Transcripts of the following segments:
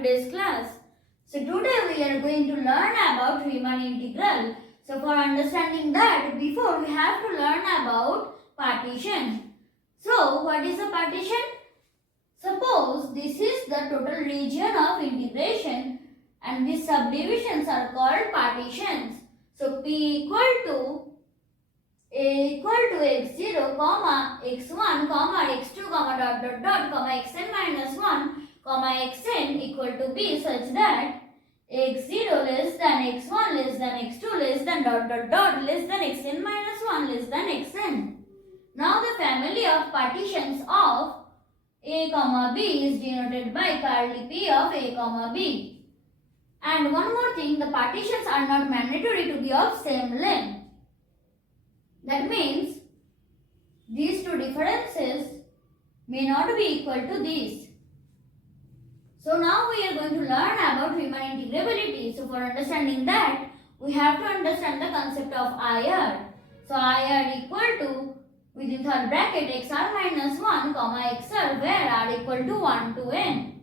today's class. So today we are going to learn about Riemann integral. So for understanding that, before we have to learn about partition. So what is a partition? Suppose this is the total region of integration and these subdivisions are called partitions. So P equal to A equal to x0, comma x1, comma x2, comma dot dot dot, comma xn minus 1, comma xn equal to b such that x0 less than x1 less than x2 less than dot dot dot less than xn minus 1 less than xn. Now the family of partitions of a comma b is denoted by curly p of a comma b. And one more thing, the partitions are not mandatory to be of same length. That means these two differences may not be equal to these. So now we are going to learn about Riemann integrability. So for understanding that, we have to understand the concept of IR. So IR equal to, within third bracket, xr minus 1, comma xr, where r equal to 1 to n.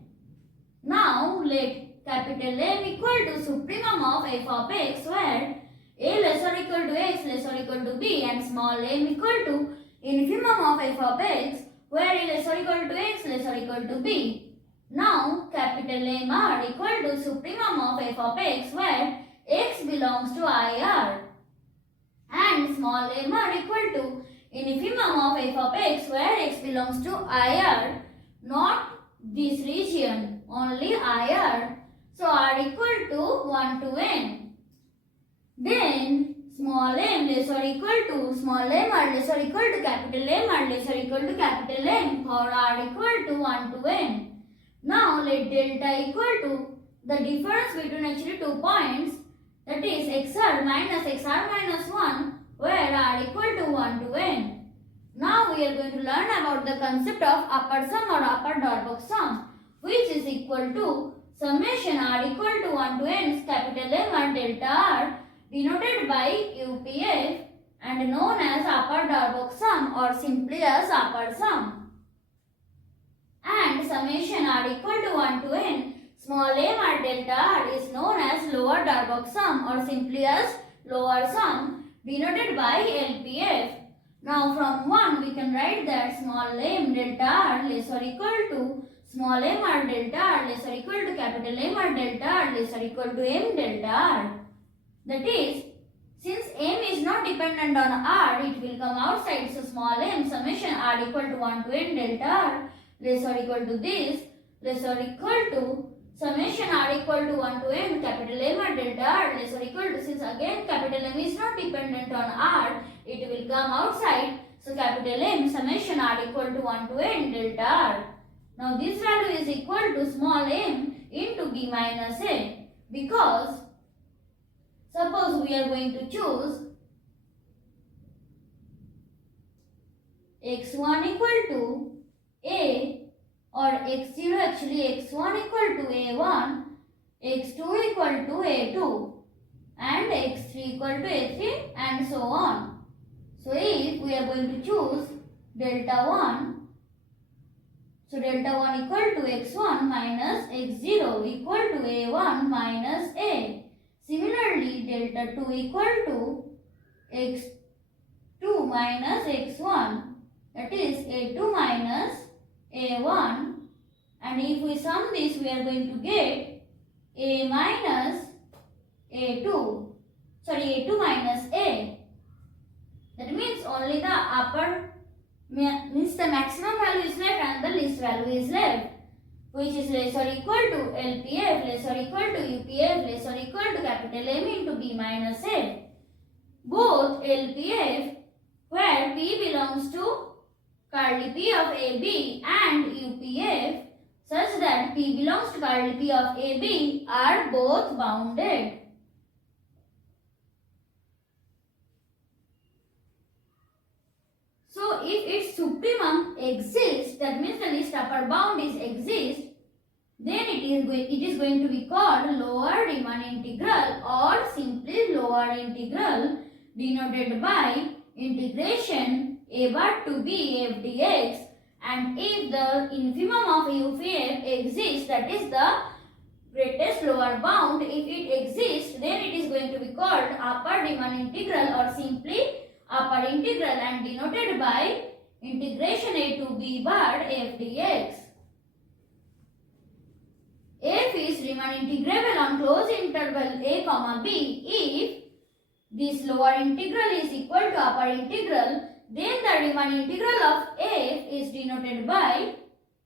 Now let capital M equal to supremum of f of x, where a less or equal to x less or equal to b, and small m equal to infimum of f of x, where a less or equal to x less or equal to b. Now capital M r equal to supremum of f of x, where x belongs to IR, and small m r equal to infimum of f of x, where x belongs to IR, not this region, only IR. So r equal to 1 to n. Then small m less or equal to small m r less or equal to capital M r less or equal to capital M for r equal to 1 to n. Now let delta equal to the difference between actually 2 points, that is xr minus 1, where r equal to 1 to n. Now we are going to learn about the concept of upper sum or upper dot box sum, which is equal to summation r equal to 1 to n capital M r delta r, denoted by UPF and known as upper dot box sum or simply as upper sum, and summation r equal to 1 to n small m r delta r is known as lower dot box sum or simply as lower sum, denoted by LPF. Now from 1 we can write that small m delta r less or equal to small m r delta r less or equal to capital M r delta r less or equal to m delta r. That is, since m is not dependent on r, it will come outside. So small m summation r equal to 1 to n delta r less or equal to this less or equal to summation r equal to 1 to n capital M r delta r less or equal to, since again capital M is not dependent on r, it will come outside. So capital M summation r equal to 1 to n delta r. Now this value is equal to small m into b minus a, because suppose we are going to choose x1 equal to a or x0, actually x1 equal to a1, x2 equal to a2 and x3 equal to a3 and so on. So if we are going to choose delta 1, so delta 1 equal to x1 minus x0 equal to a1 minus a. Similarly, delta 2 equal to x2 minus x1, that is a2 minus a1, and if we sum this we are going to get a minus a2, a2 minus a. That means only the upper, means the maximum value is left and the least value is left, which is less or equal to LPF less or equal to UPF less or equal to capital M into B minus A. Both LPF, where P belongs to curly P of AB, and UPF, such that P belongs to curly P of AB, are both bounded. So if its supremum exists, that means the least upper bound is exists, then it is going to be called lower Riemann integral or simply lower integral, denoted by integration a bar to b f dx, and if the infimum of UPF exists, that is the greatest lower bound. If it exists, then it is going to be called upper Riemann integral or simply upper integral and denoted by integration a to b bar f dx. F is Riemann integrable on closed interval a comma b if this lower integral is equal to upper integral, then the Riemann integral of f is denoted by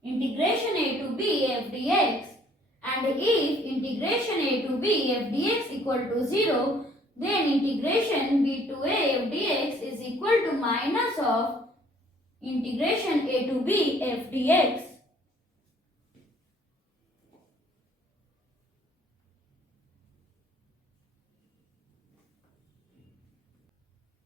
integration a to b f dx. And if integration a to b f dx equal to 0, then integration b to a f dx is equal to minus of integration a to b f dx.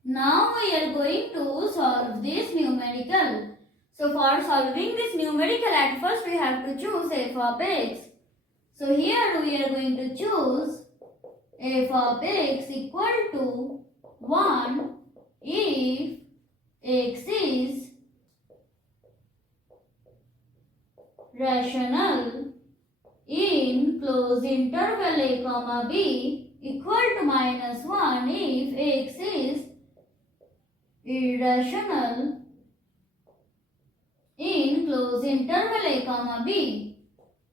Now we are going to solve this numerical. So for solving this numerical, at first we have to choose f of x. So here we are going to choose f of x equal to 1 if x is rational in closed interval a comma b equal to minus 1 if x is irrational in closed interval a comma b.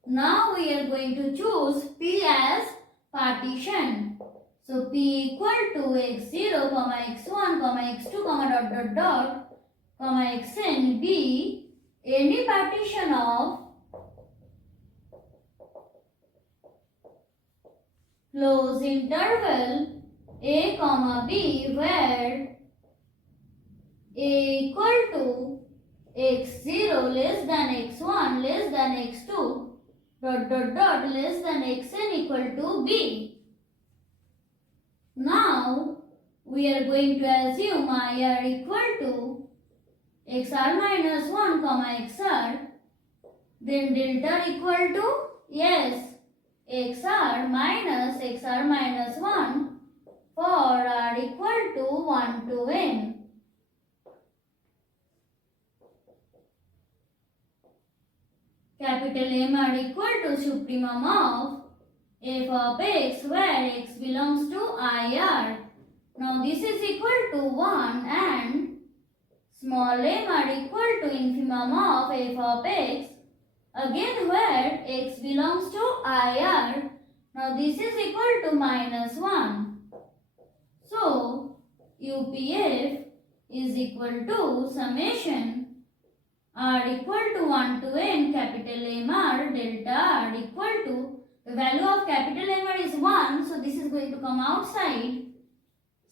Now we are going to choose p as partition. So p equal to x0, x1, x2, xn be any partition of closed interval a comma b where a equal to x0 less than x1 less than x2 less than xn equal to b. Now we are going to assume IR equal to xr minus 1 xr, then delta equal to yes xr minus 1 for r equal to 1 to n. Capital M are equal to supremum of f of x where x belongs to IR. Now this is equal to 1 and small m are equal to infimum of f of x again where x belongs to IR. Now this is equal to minus 1. So UPF is equal to summation r equal to 1 to n capital M r delta r equal to the value of capital M r is 1, so this is going to come outside.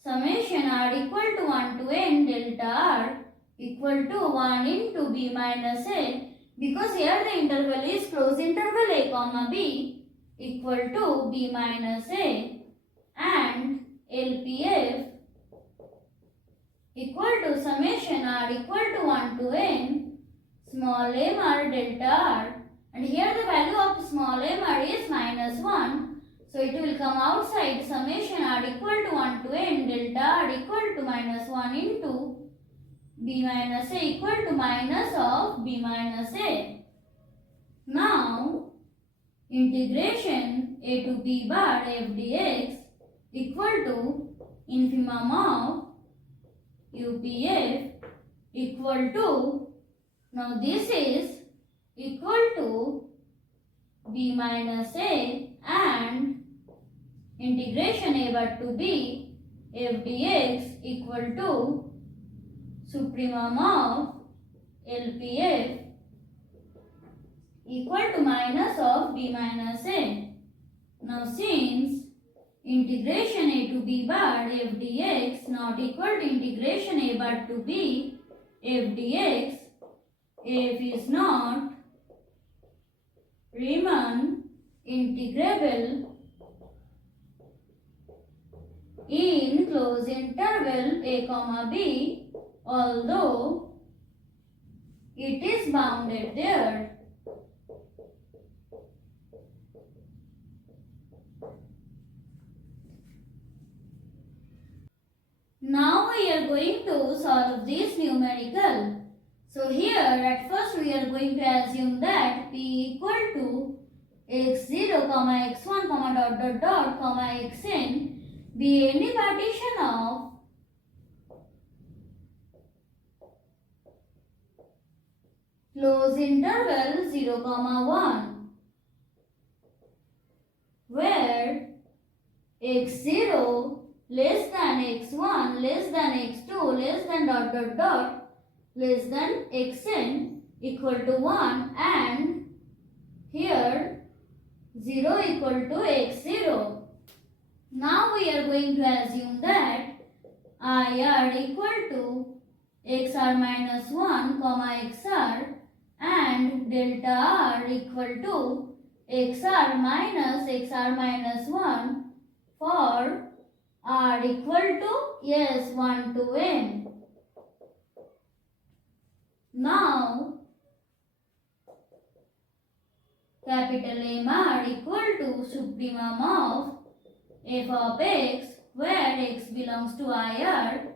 Summation r equal to 1 to n delta r equal to 1 into b minus a, because here the interval is closed interval a comma b equal to b minus a, and LPF equal to summation r equal to 1 to n small m r delta r, and here the value of small m r is minus 1, so it will come outside. Summation r equal to 1 to n delta r equal to minus 1 into b minus a equal to minus of b minus a. Now integration a to b bar f dx equal to infimum of UPF equal to, now this is equal to b minus a and integration a bar to b f dx equal to supremum of LPF equal to minus of b minus a. Now since integration a to b bar f dx not equal to integration a bar to b f dx, f is not Riemann integrable in closed interval a comma b, although it is bounded there. Now we are going to solve this numerical. So here at first we are going to assume that p equal to x0 comma x1 comma dot dot dot comma xn be any partition of close interval 0 comma 1 where x0 less than x1 less than x2 less than dot dot dot less than xn equal to 1 and here 0 equal to x0. Now we are going to assume that IR equal to XR minus 1 comma XR and delta R equal to XR minus 1 for R equal to 1 to n. Now capital MR equal to supremum of f of x where x belongs to IR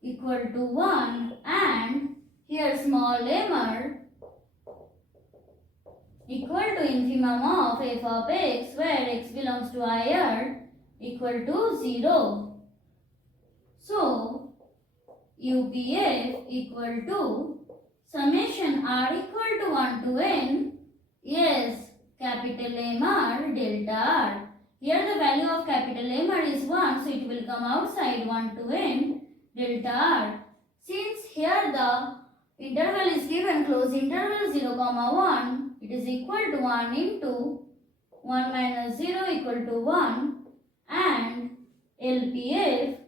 equal to 1 and here small mr equal to infimum of f of x where x belongs to IR equal to 0. So UPF equal to summation R equal to 1 to n capital MR delta R. Here the value of capital MR is 1, so it will come outside 1 to n delta R. Since here the interval is given close interval 0 comma 1, it is equal to 1 into 1 minus 0 equal to 1 and LPF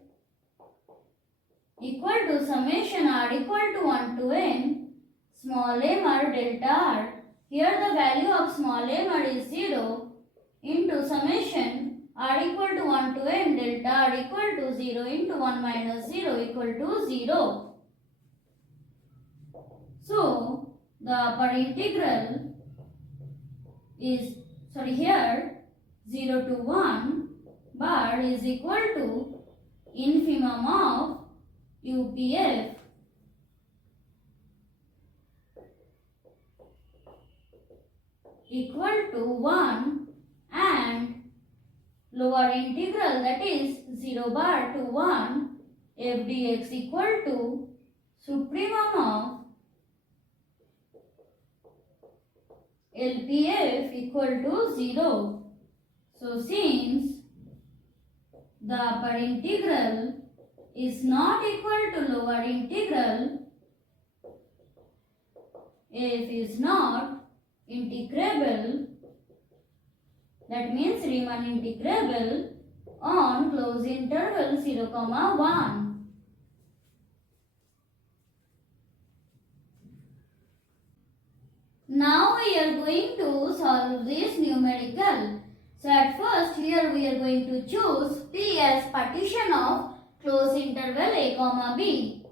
equal to summation R equal to 1 to n small mr delta R. Here the value of small mr is 0 into summation R equal to 1 to n delta R equal to 0 into 1 minus 0 equal to 0. So the upper integral is here 0 to 1 bar is equal to infimum of UPF equal to 1 and lower integral that is 0 bar to 1 f dx equal to supremum of LPF equal to 0. So since the upper integral is not equal to lower integral, f is not integrable, that means Riemann integrable on close interval 0 comma 1. Now we are going to solve this numerical. So at first here we are going to choose P as partition of close interval a comma b.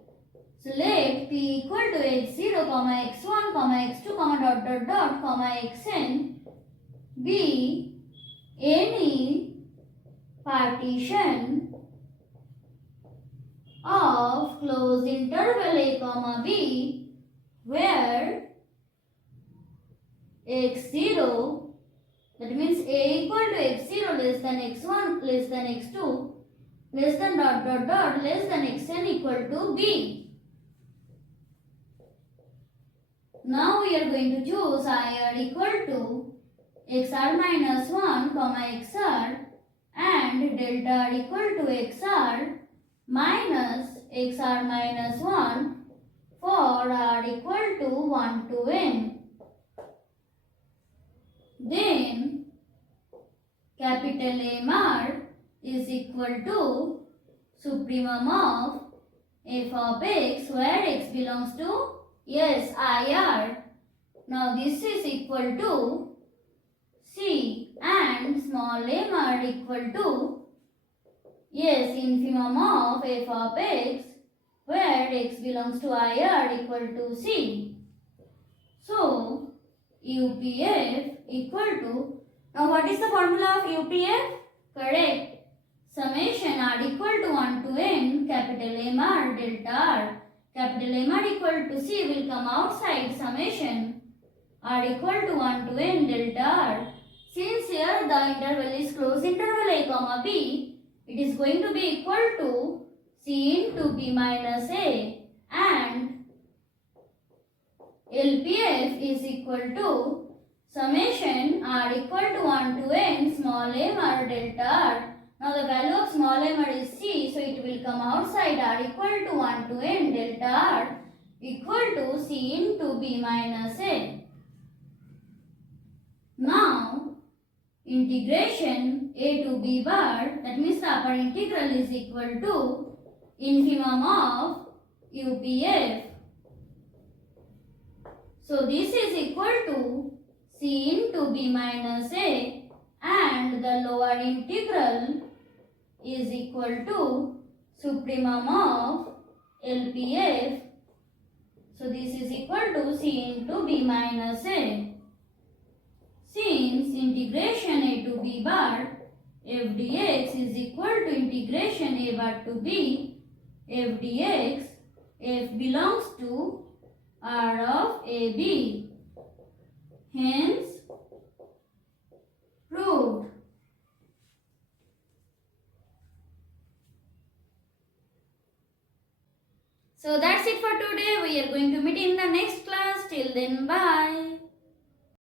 So let P equal to x0 comma x1 comma x2 comma dot dot dot comma xn be any partition of close interval a comma b where x0, that means a equal to x0 less than x1 less than x2 less than dot dot dot less than xn equal to b. Now we are going to choose IR equal to XR minus 1 comma XR and delta R equal to XR minus XR minus 1 for R equal to 1 to n. Then capital MR is equal to supremum of f of x where x belongs to IR. Now this is equal to C and small mr equal to infimum of f of x where x belongs to IR equal to C. So UPF equal to, now what is the formula of UPF? Correct. Summation R equal to 1 to n capital MR delta R. Capital MR equal to C will come outside summation r equal to 1 to n delta r. Since here the interval is closed interval a comma b, it is going to be equal to c into b minus a, and LPF is equal to summation r equal to 1 to n small m r delta r. Now the value of small m r is c, so it will come outside r equal to 1 to n delta r equal to c into b minus a. Now integration a to b bar, that means the upper integral, is equal to infimum of UPF. So this is equal to c into b minus a, and the lower integral is equal to supremum of LPF. So this is equal to c into b minus a. Since integration a to b bar f dx is equal to integration a bar to b f dx, f belongs to R of AB. Hence, proved. So that's it for today. We are going to meet in the next class. Till then, bye.